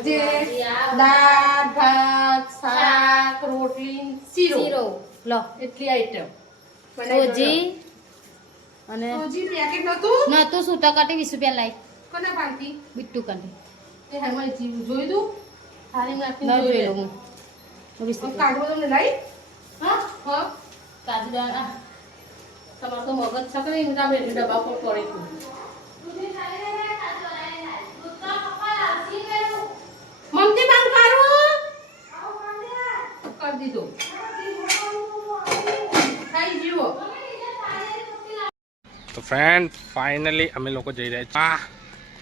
આજે દાળ ભાત શાક રોટલી શીરો. લો. એટલી આઈટમ સોજી અને સોજી પેકેટ નતું? નતું સૂતા કાઢી વીસ રૂપિયા લાઈ. કોને પાલતી બિટ્ટુ કાઢી એ હાલમાં જીવ જોઈ દઉં. થાળી ન નાખીને જોઈ લઉં કાઢવો તમને લાઈ? હા? હા. કાજુ દાણા તમારે તો મગજ ઇન્દ્રા ડબ્બા પર પડી મમતી બંધ કરો કરી દીધો. ખાઈ જીવો તો ફ્રેન્ડ ફાઇનલી અમે લોકો જઈ રહ્યા છીએ.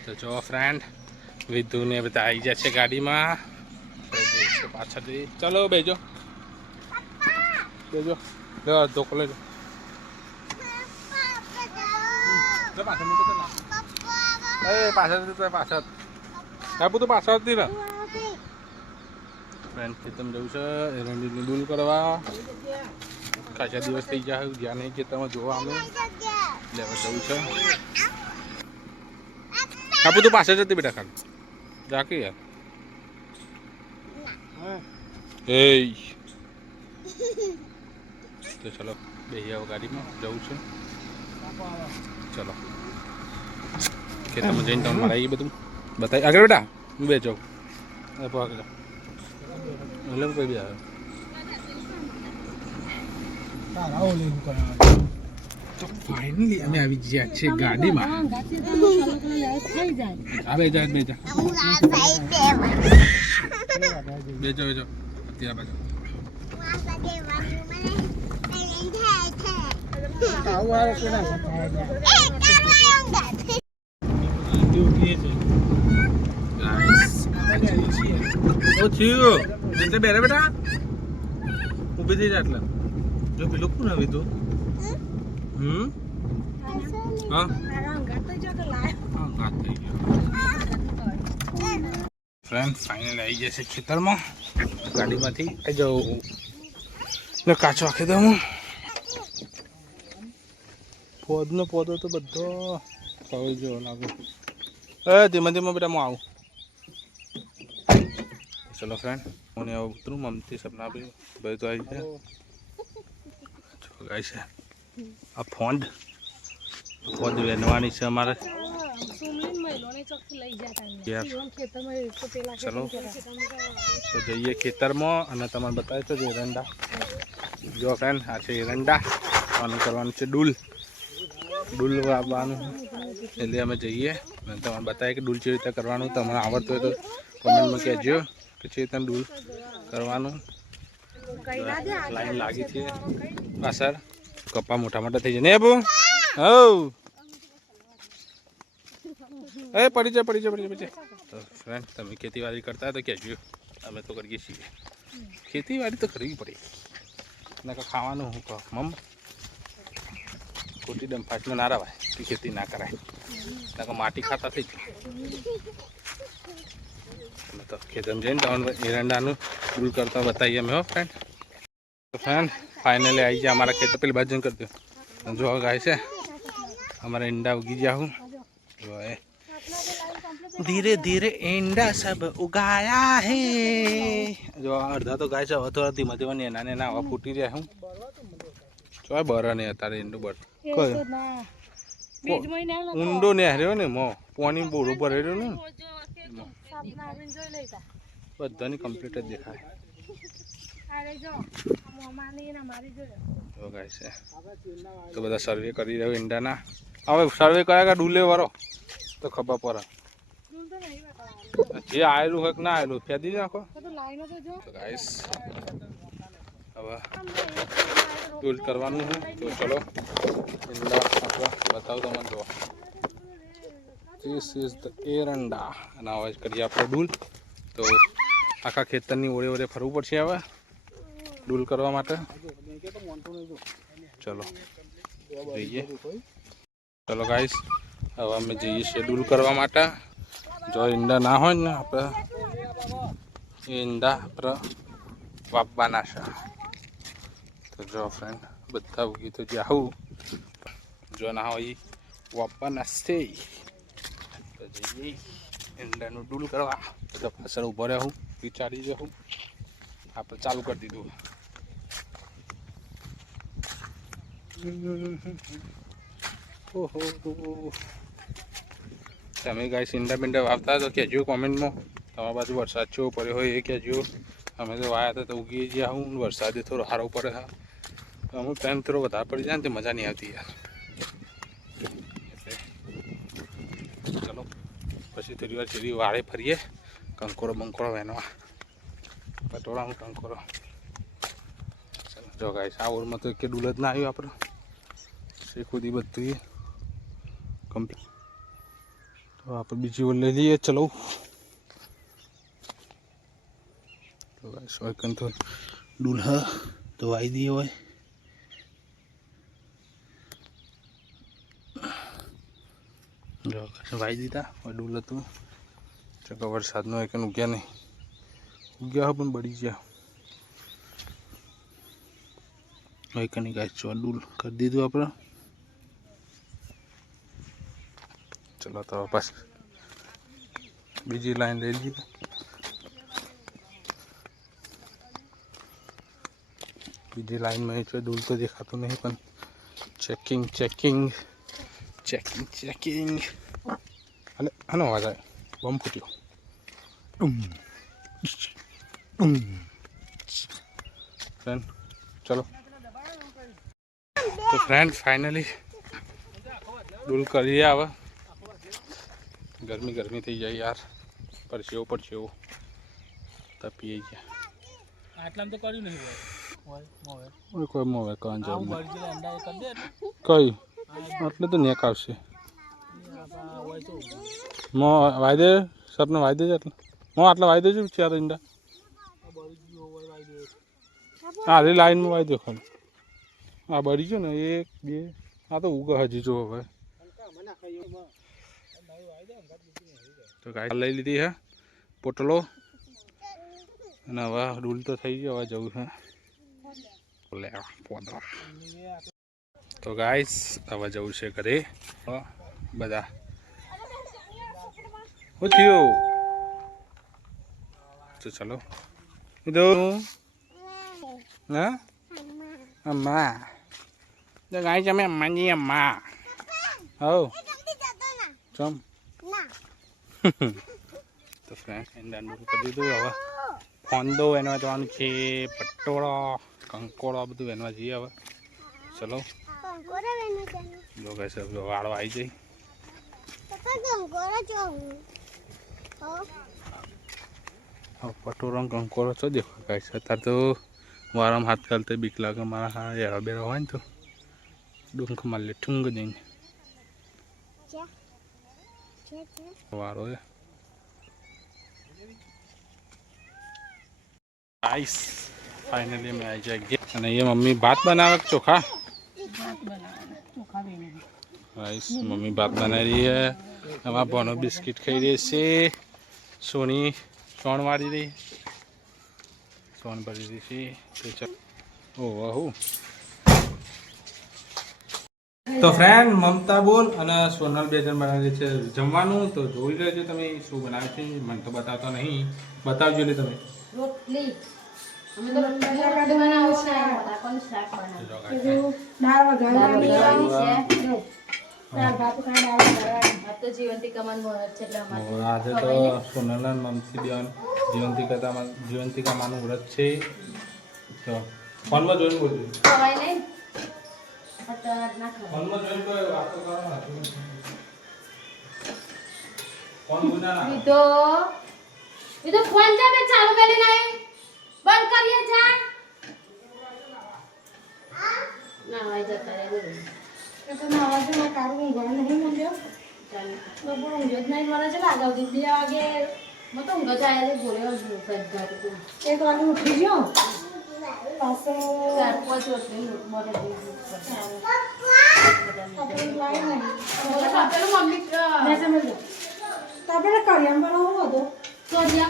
તો જો ફ્રેન્ડ વિધુ ને બધા આવી ગયા છે ગાડીમાં. પાછળથી. ચલો બેજો. બેજો. લો અડધો કોલે લો પાછળ પાછળ પાછળ આપું તો પાછળ. ને. ફ્રેન્ડ ખેતમ જવું છે એરંડીનું દૂર કરવા ખાસા દિવસ થઈ ગયા જ્યાં નહીં ખેતરમાં જોવા અમે લેવા જવું છે આપું તું પાછળ જતી બેટા ખાલી જાકી યાર એ તો ચલો બેસી આવો ગાડીમાં જવું છે ચલો ખેતરમાં જઈને તમને મારા એ બધું બતાવી આગળ બેટા હું બે જાઉં આગળ એટલે કોઈ બી આવે. તો ફાઇનલી અમે આવી ગયા છે ગાડીમાં. આવે જાય બે જા. બેજો. બેજો ત્યાં બાજુ ઓ થયું ઊભી થઈ જા એટલે જો પેલું કોણ આવી તું હમ હા હા ઘાત થઈ ગયો ફ્રેન્ડ ફાઇનલ આવી જશે ખેતરમાં ગાડીમાંથી આવી જાઉં ને કાચો આખી દઉં હું પોદનો પોદો તો બધો પવલ જેવો લાગુ એ ધીમે ધીમે બેટા હું આવું ચલો ફ્રેન્ડ હું હવે ઉતરું મમતી સપના બી ભાઈ તો આવી છે ગાય છે આ ફોન્ડ ફોન્ડ વેનવાની છે અમારે. ચલો. તો જઈએ ખેતરમાં અને તમને બતાવે તો જો એરંડા જો ફ્રેન્ડ આ છે એરંડા આનું કરવાનું છે ડૂલ. ડૂલ વાવવાનું. એટલે અમે જઈએ. અને તમને બતાવીએ કે ડૂલ કેવી રીતે કરવાનું. તમને આવડતું હોય તો કમેન્ટમાં કહેજો. કે તમે ડૂલ કરવાનું. લાઈન લાગી છે. પાછળ કપા મોટા મોટા થઈ જાય ને બહુ. હવ એ પડી જાય પડી જાય પડી જાય તો ફ્રેન્ડ તમે ખેતીવાડી કરતા તો કહેજો. અમે તો કરીએ છીએ. ખેતીવાડી તો કરવી પડે. નકર ખાવાનું હું કહું મમ ખોટી ડંફાટમાં ના રવાય કે ખેતી ના કરાય. નકર માટી ખાતા થઈ જાય. તો ખેતરમાં જઈને તમને એરંડાનું ફૂલ કરતા બતાવીએ અમે હો ફ્રેન્ડ તો ફ્રેન્ડ ફાઇનલી આવી જાય અમારા ખેતર. પેલી બાજુ કરી દો. જો ગાય છે. અમારા ઈંડા ઉગી ગયા હું. જો એ. ધીરે ધીરે ઈંડા સબ ઉગાયા હે. જો અડધા તો ગાય છે હવે થોડા ધીમે ધીમે નેના નેના હવા ફૂટી જાય હું. જો બર ને અત્યારે ઈંડું બર કયો ઊંડો ને હાર્યો ને મો. પોણી બોરું ભરેલું ને. બધાની કમ્પ્લીટ જ દેખાય. તો બધા સર્વે કરી રહ્યો ઈંડાના. હવે સર્વે કર્યા કે ડુલે વાળો તો ખબર પડે. જે આવેલું હોય કે ના આવેલું ફેદી નાખો. તો ગાઈસ હવે ડૂલ કરવાનું છે. તો ચલો ઈંડા બતાવું તમને જો ધીસ ઇઝ ધ એરંડા અને હવે કરીએ આપણે ડૂલ. તો આખા ખેતરની ઓળે ઓળે ફરવું પડશે હવે, ડૂલ કરવા માટે. ચલો, જઈએ. ચલો ગાઈસ હવે અમે જઈએ છીએ ડૂલ કરવા માટે. જો ઈંડા ના હોય ને, આપણે એ ઈંડા આપણે વાપવાના છે. તો જો ફ્રેન્ડ બધા ઉગી તો જાઉં જો ના હોય વાપવાના છે. જઈએ. ઈંડાનું ડૂલ કરવા. તો પાછળ ઊભો રહ્યો વિચારી જવું આપણે ચાલુ કરી દીધું. ઓહો. તમે ગાય ઈંડા બિંડા વાવતા તો કહેજો કોમેન્ટમાં? તમારા બાજુ વરસાદ કેવો પડ્યો હોય એ કહેજો. અમે તો વાયા હતા તો ઉગી ગયા હું. વરસાદે થોડો સારો પડે હા. અમુક ટાઈમ થોડો વધારે પડી જાય ને તો મજા નહીં આવતી યાર એટલે ચલો પછી થોડી વાર જેવી વાળે ફરીએ. કંકોરો, બંકોરો વેનવા પટોળામાં કંકોરો. જો ગાઈસ આ ઓરમાં તો કે ડૂલ જ ના આવ્યું આપણે. શેખુદી બધું કમ્પ્લીટ તો આપણે બીજી ઓર લઈ લઈએ, ચલો. તો ગાઈસ હોય કન તો ડૂલ તો વાઈ દઈએ હોય. જો, વાઈ દીધા હવે હતું. ચકો વરસાદનો એક ઉગ્યા નહીં. ઉગ્યા પણ બળી ગયા. એક નહીં ગાય ચો ડૂલ કરી દીધું આપણે. ચલો, તો બસ બીજી લાઈન લઈ લીધી બીજી લાઈનમાં એટલે દૂર તો દેખાતું નહીં, પણ ચેકિંગ ચેકિંગ ચેકિંગ ચેકિંગ અને આનો અવાજ આવે બોમ્બ ફૂટ્યો ડુમ ડુમ ફ્રેન્ડ ચલો તો ફ્રેન્ડ ફાઇનલી ડૂલ કરીએ હવે ગરમી ગરમી થઈ જાય યાર પરસેવો પરસેવો તપીએ ગયા આટલામાં તો કર્યું નહીં હોય મોવે ઓય કોઈ મોવે કાં આવું જવું મરી ગયેલા અંડા એ કરી દે ને કઈ એટલે તો નેક આવશે. મો વાયદે સપને વાયદે છે એટલે હું આટલા વાયદો છું ચાર ઈંડા? વાઈ દે હા રે લાઈનમાં વાયદો ખાલી. આ બળી ગયો ને, એક, બે, આ તો ઉગ હજી જો હવે તો ગાય લઈ લીધી હે, પોટલો. અને હવે ડૂલ તો થઈ ગયો, હવે જવું છે લે પોદરા. તો ગાઈસ હવે જવું છે ઘરે. બધા. શું થયું? તો ચલો. કીધું હા? અમ્મા. તો અમે તમે અમ્માજી અમ્મા. હો. ચમ. તો ફ્રેન્ડ એંડા ડૂલ કરી દીધું. હવે ફોંદો એનો જવાનું છે, પટોળો, કંકોળો, બધું એનવા જઈએ હવે. ચલો. જો કહે છે વાળો આવી જઈ. પટો રંગ ને છો દેખો છે. અત્યારે તો વારમ હાથ ચાલતે બીક લાગે મારા હા એરો બેરો હોય ને તો. ડુંખ મારે ઠુંગ દઈને વારો એ. આઈસ. ફાઇનલી મેં આવી જાય અને એ મમ્મી ભાત બનાવે ચોખા? ગાઈસ મમ્મી ભાત બના રહી હે અમારા બોનો બિસ્કિટ ખાઈ રહી છે. સોની સોણ વાળી રહી. સોન ભરી રહી છે. તો વાહુ તો ફ્રેન્ડ મમતા બોલ અને સોનલ બેજન બનાવી બનાવે છે જમવાનું. તો જોઈ લેજો તમે શું બનાવે છે. મને તો બતાવતો નહીં. બતાવજો ને તમે. રોટલી. અમે તો રોટલી બનાવો છે. બટાકાનું શાક બનાવો? દાળ વઘારવાની છે. આજે તો સોનલના મમતી બેન જીવંતિકા જીવંતિકા માનું વ્રત છે. તો ફોનમાં જોઈને બોલજો. ફોનમાં જોઈને કોઈ વાતો ફોન બીજો ફોન જા ચાલુ કરી નહીં બંધ કરીએ જા. ના વાય જતા રે બોલો. ઊંઘ જ નહીં મળે છે લાગે બે વાગે મને તો ઊંઘ જ આવે છે બોલે એક વાગે ઉઠી ગયો? પાસે ચાર પાંચ વર્ષની મોટે આપણે લાવી નહીં. પેલું મમ્મી મેં સમજો તો કરી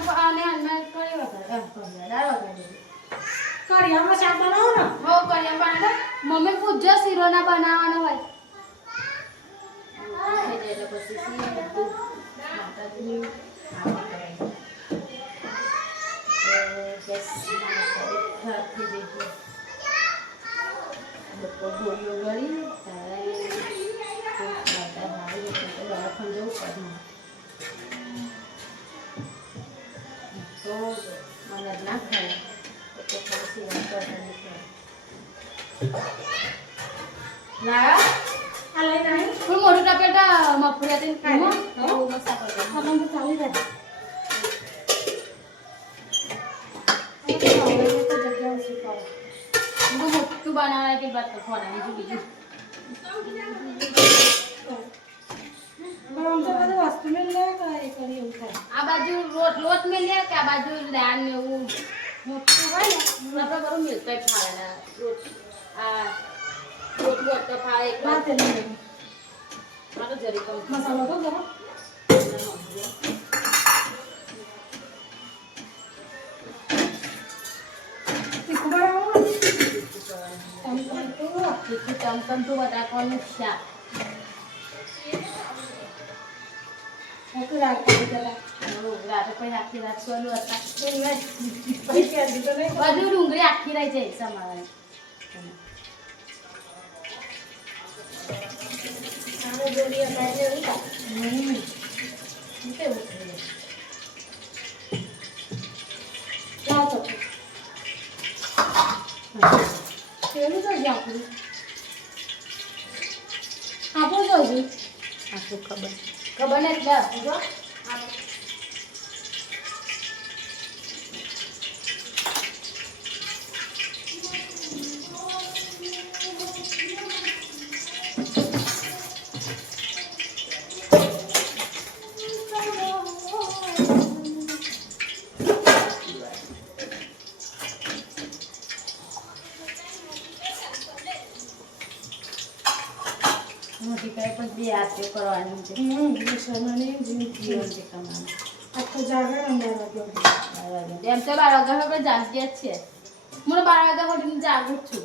કરિયામાં શાક બનાવો ને. હો કરિયા બનાવે. મમ્મી પૂછજો શીરો ના બનાવવાનો હોય. જાય તો મને ના ખાય તો ખાલી સેવા કરવાની છે. લાયા? આ લઈને આવી કોઈ મોટું ટપેટા તો ચાલી જાય મોટું બનાવવા કે બાદ તો ખોરાની જો બીજું આ બાજુ લોટ લોટ મેલ્યા કે આ બાજુ દાળ ને એવું મોટું હોય ને આપણે બરું મિલતા જ ખાવાના રોટ આ રોટ લોટ તો ખાય એક વાર તો જરી મસાલો તો જરા ચમચમ તો બધા ચમચમ શાક બધું ડુંગળી આખી રહી તો જ આપણું ખબર. ખબર ને એટલે આપું જો મોટી કાંઈ પણ બે હાથે કરવાની છે. આખું જાગરણ અંદર એમ તો બાર વાગ્યા આપણે જાગતી જ છે મને બાર વાગ્યા સુધી જાગું છું.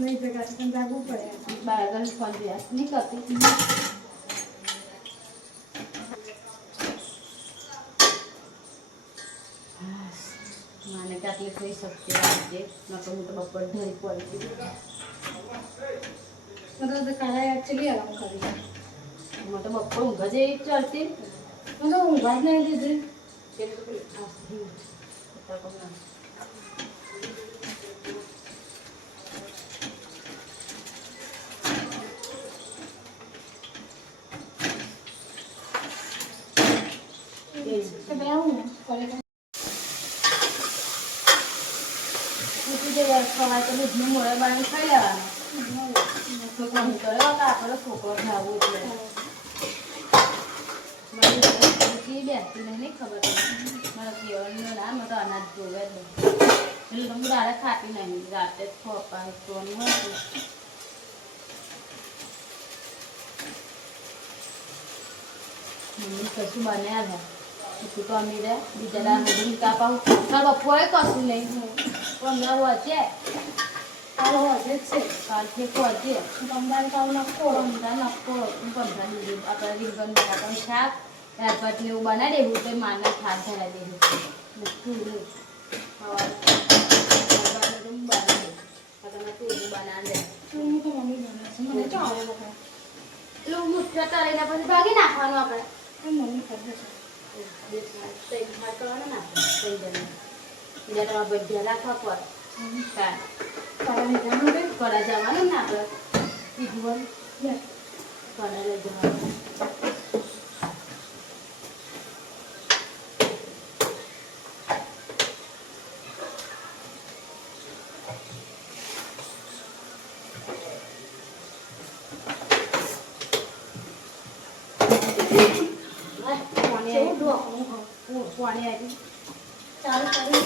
નહીં ભેગા પણ જાગવું પડે બાર વાગ્યા ફોન જોયા. નહીં કરતી. માને આટલી થઈ શકતી આજે. નકર હું તો બપોર ધરી પડી મતલબ કાળા એકચ્યુઅલી આરામ કરી મને તો બપોર ઊંઘ જ એવી ચડતી મને તો ઊંઘવા જ નહીં દીધી તો મોડા બાંધી ખાઈ લેવાનું. તો કોણ કરે તો આપણો છોકરો એટલે મારી બેસતી નહીં ખબર. મારા પીવાનું ના મને તો અનાજ જોવે જ એટલે તો હું દાડે ખાતી નહીં. રાતે જ ખોપા સોનું હતું મમ્મી કશું બનાવ્યા છે તો અમી રે બીજા કાપા બપોરે કશું નહીં. પંદર વચ્ચે તારો હજે શાક ત્યાર પછી એવું બનાવી દેવું તો માને ખાત ધરાવી દેવું ભાગી નાખવાનું આપણે પણ મમ્મી કરે છે બધા રાખવા પડે. તારા જવાનું ને આપણે સીધું કડા જવાનું પાણી આવી ચાલુ કરી.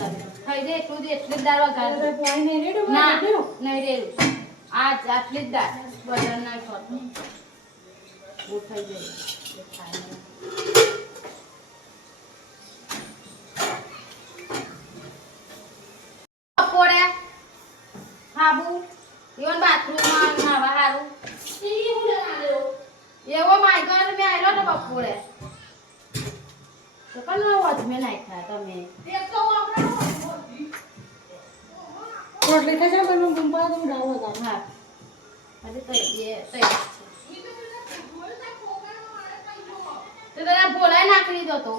થઈ જાય એટલું જ એટલી જ દાળ વઘાર નહીં રેડું ના રેડું નહીં રેવું આ જ આટલી જ દાળ. બધા ના ખોટ બહુ થઈ જાય. બપોરે મેં તો કનો વજમે નાખ્યા તમે. રોટલી થઈ જાય પણ ગુંપા દઉં ડાળ વગાડું. હા. આજે તો એ તો તો તને નાખી દીધો તો.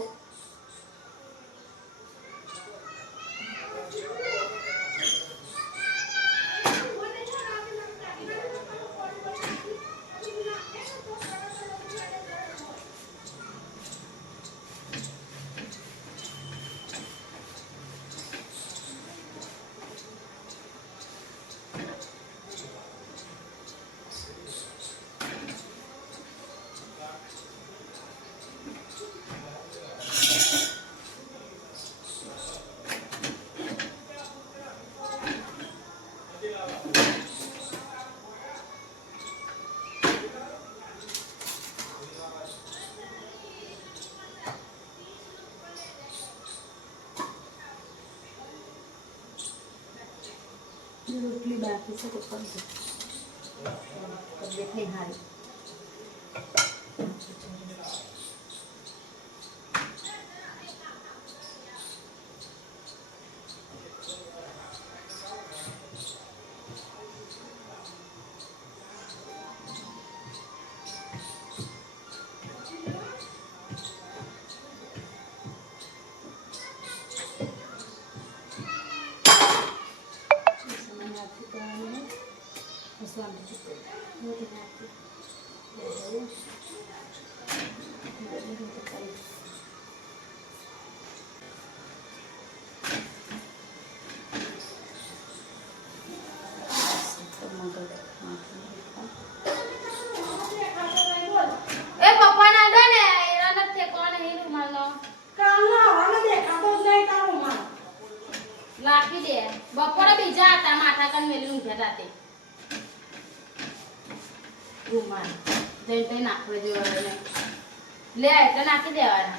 રોટલી બાકી છે. તબિયત નહીં હારી એટલે નાખી દેવાના.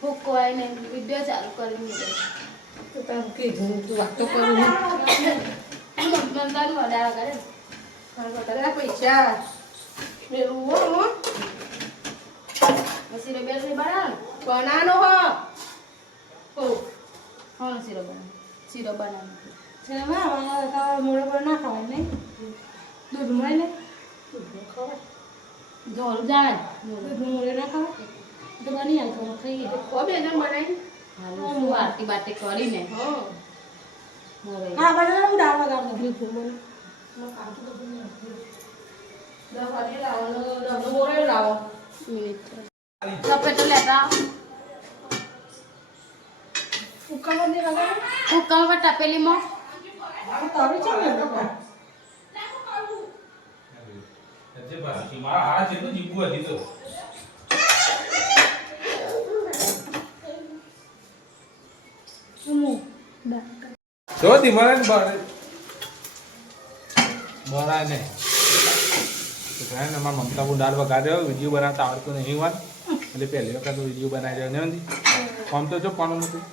ભૂકો હોય ને વીડિયો ચાલુ કરી મૂકે તો કીધું તું વાતો કરું ને. મમતા નું વધારા કરે વધારે પૈસા મેલું હો. હો. શીરો બેર બનાવો બનાનો હો. હો હા બનાવ? શીરો બનાવો છે માં, પર ના ખવાય નહીં દૂધ મળે ને? જોરું દૂધ મોઢે ના ખવાય તો બની જાય તો ખાઈએ ઓ બે જણ બનાવી હારું શું આરતી બારતી કરીને? હા. મોરે હા બધા હું દાળ ને મોરે પર તારું છે ને બધા. મારા હારા જેટલું જીવવું હતી તો. હું દાળ જો ને મારા મમતા બહુ દાળ વગાડ્યો વીડિયો બનાવતા આવડતું નહીં વાત એટલે પહેલી વખત વીડિયો બનાવી રહ્યો ને ફોન તો જો કોનું નથી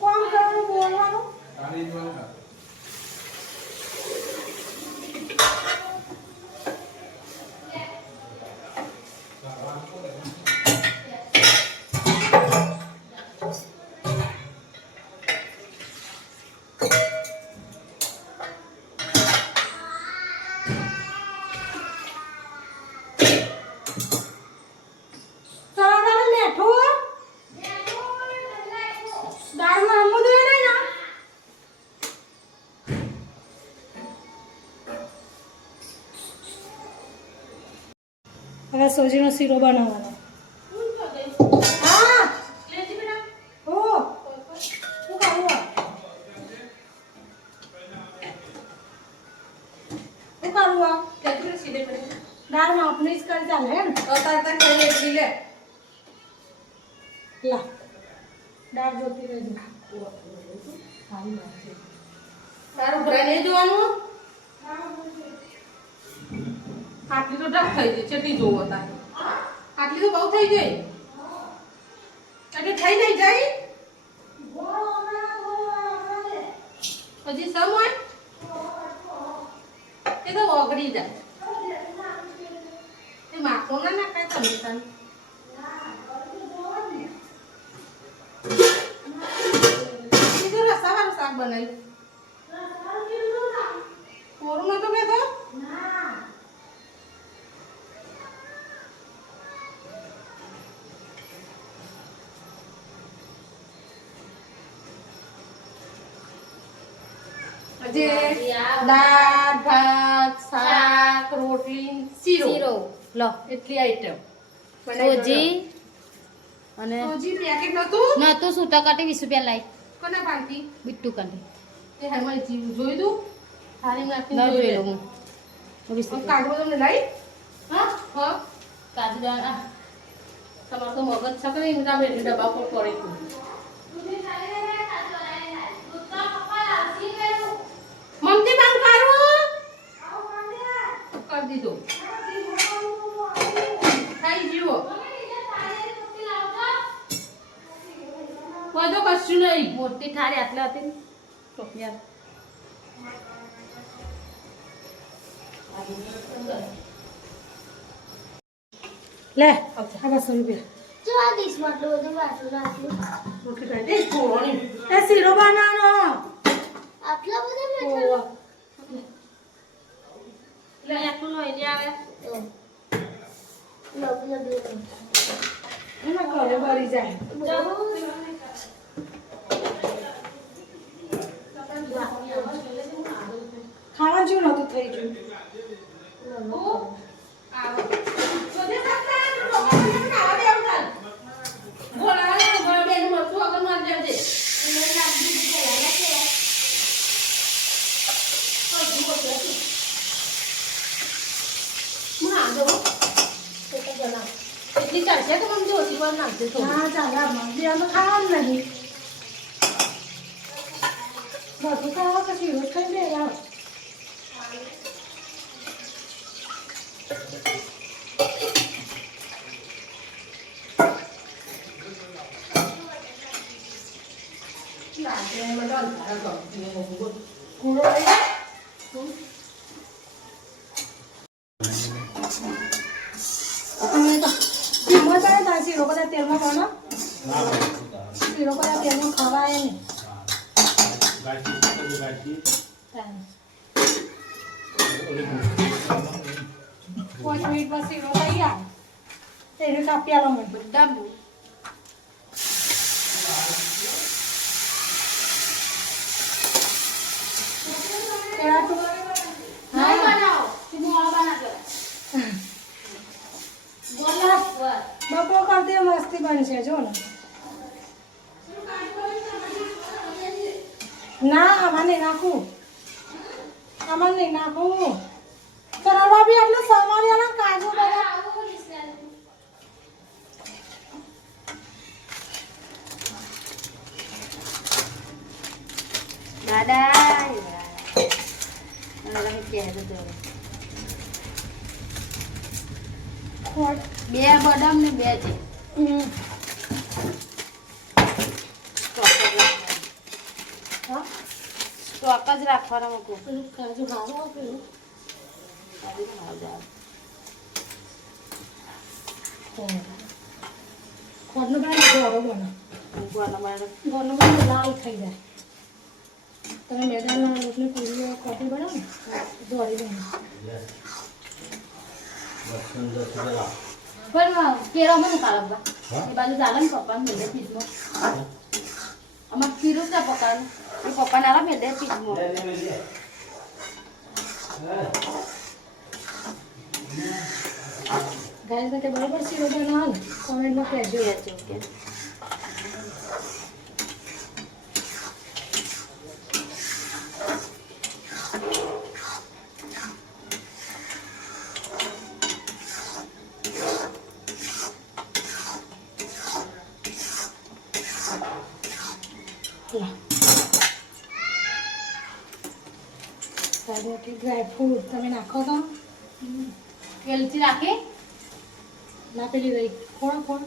કોમ કરવાનું બોલવાનું? સોજીનો શીરો બનાવવાનો આટલી તો હજી દાળ ભાત શાક રોટલી શીરો. લો. એટલી આઈટમ સોજી. અને સોજી પેકેટ નતું? નતું સૂતા કાઢી વીસ રૂપિયા લાઈ. કોના પાડતી બિટ્ટુ કાઢી. એ હાલમાં જીવ જોઈ દઉં. સારી નાખીને જોઈ લઉં હું. કાઢવો તમને લાઈ? હા? હા. કાજુ આ. તમારે તો મગજ છે ઇન્દ્રા એના બે ડબ્બા પર પડી ગયું મમતી બાંગ કાઢો કરી દીધો. ખાઈ જીવો કોઈ તો કશું નહીં. મોટી થાળી આટલા હતી ને? તો યાર. લે આ બસો રૂપિયા. રોટલી કરી દે થોડોની એ શીરો આટલા બધા લે આવે એમાં ઘરે બળી જાય ખાવા જેવું નતું થઈ ગયું જોજે સાચા લોકો મને ખાવા દે આવું ચાલ બોલાવે બોલા બેન મરતું આગળ માર દેજે એટલી ચાલશે તો મને જોશી વાર નાખજે થોડું ના ચાલે આ મંદી અમે ખાવાનું નહીં બધું ખાવા કે શીરો જ ખાઈ લે યાર કૂડો લઈ લે. અમે તો ધીમો ચાલે તારે શીરો કદાચ તેલમાં બનો શીરો કદાચ તેલમાં ખવાય નહીં પાંચ મિનિટ પછી શીરો તૈયાર તેને કાપી આલો મને બધા બપો કરતી મસ્તી બનશે જો ને ના આમાં નહીં નાખું આમાં નહીં નાખું કરવા બી આટલું ને કાજુ બધા. દાદા બે બદામ ને બે છે. સ્ટોક જ રાખવાનો. મૂકું. કાજુ ખાવા પેલું. ખોટનું બનાવી ગોળો બનો ગોળનો બને લાલ થઈ જાય તમે મેદાનના લોટની પૂરી કોફી બનાવો ને દોરી બને પણ કેરો મને કાળબા એ બાજુ ચાલે ને પપ્પા પપ્પાને આલા મેળે પીઠમાં ગાય કે બરાબર શીરો બનાવો ને કોમેન્ટમાં કહેજો જોઈએ છે કે લા સાઈડમાંથી ડ્રાયફ્રૂટ તમે નાખો તો વેલચી રાખી? નાખેલી રહી. કોણ કોણ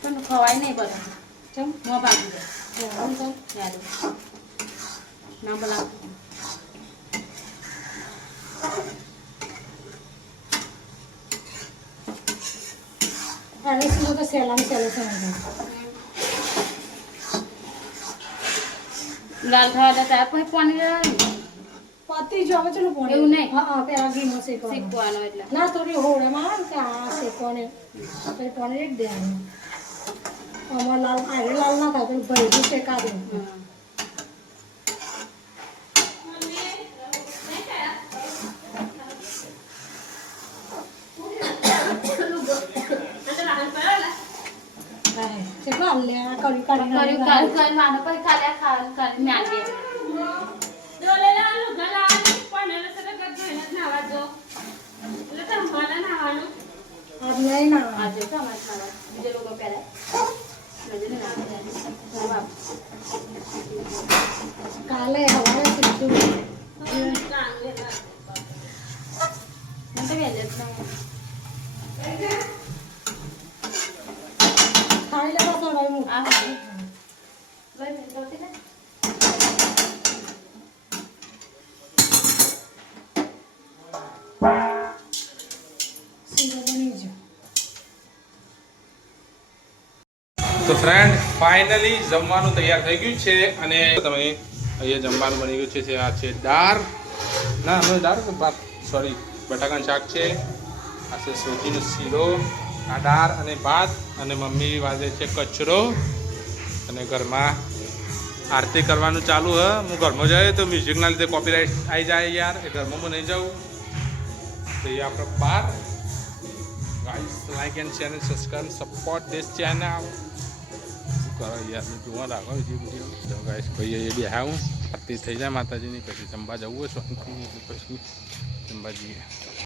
પણ ખવાય નહીં બધા ચમ. મોં ભાગી જાય. આમ તો. યાદ ના બોલા આને શું તો સેલામ સેલે છે લાલ ખાવા જતા પછી પાણી રહેવાનું પતિ જો હવે ચલો પોણે એવું નહીં. હા પેલા ઘીમાં શેકવાનું શીખવાનું એટલે ના થોડી હોળામાં આવે કે આ શેકવાને પછી પોણે એક દેવાનું અમાર લાલ આરે લાલ ના થાય પેલું ભરીથી શેકા દે હમ. હા કેટલો આલે આ કરી કાઢી કર્યું કાલ કાલ માનો પછી કાલે આ ખાવાનું કાલે મ્યાગે આજ નહીં ના આજે તો અમારે ખાવા બીજા લોકો પહેલા. કાલે હવારે સીધું. મને તો વહેલે જ ના ખાઈ લેવા સવાય હું. આ. લઈ તો ફ્રેન્ડ ફાઇનલી જમવાનું તૈયાર થઈ ગયું છે અને તમે અહીંયા જમવાનું બની ગયું છે આ છે દાળ. ના, અમે કે ભાત? સોરી બટાકાનું શાક છે, આ છે સોજીનો શીરો, આ દાળ અને ભાત, અને મમ્મી વાજે છે કચરો. અને ઘરમાં આરતી કરવાનું ચાલુ, હ. હું ઘરમાં જાય તો મ્યુઝિકના લીધે કોપીરાઇટ આવી જાય યાર, એ ઘરમાં હું નહીં જાઉં. તો એ આપણે બાર guys like and channel subscribe support this channel કરો યાર, મેં જોવા રાખો જે વીડિયો કહીએ ભાઈ એ બે આવું? આરતી થઈ જાય માતાજીની, પછી ચંબા જવું હોય સ્વામી પછી જઈએ